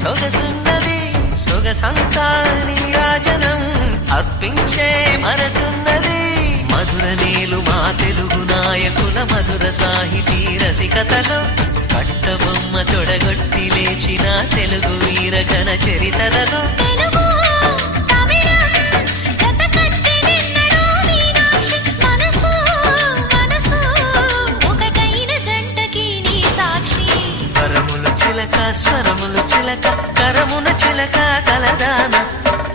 సొగసున్నది సొగసంతా నీరాజనం అర్పించే మనసున్నది మధుర నేలు మా తెలుగు నాయకుల మధుర సాహితీ రసికతలో కట్టబొమ్మ తొడగొట్టి లేచిన తెలుగు వీరగణ చరితలలో స్వరములు చిలక కరమున చిలక కలదాన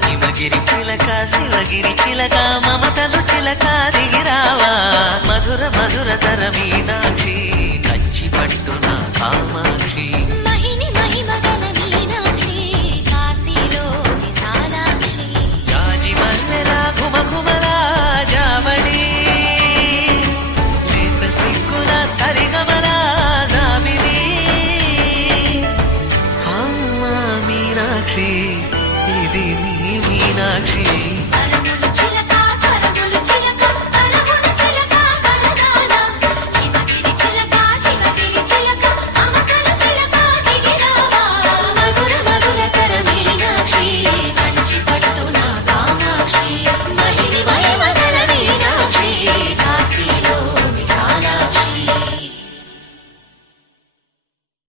హిమగిరి చిలక శివగిరి చిలక మమతలు చిలక దిగిరావా మధుర మధుర తర మీనాక్షి కచ్చి పడుతున్న కామాక్షి మహిని మహిమగల మీనాక్షి కాశీలో విశాలాక్షి జాజి మల్లెలా ఘుమఘుమలా జావళి లేత సిగ్గుల సరిగమలా జాబిలి మీనాక్షి ఇది నీ మీనాక్షి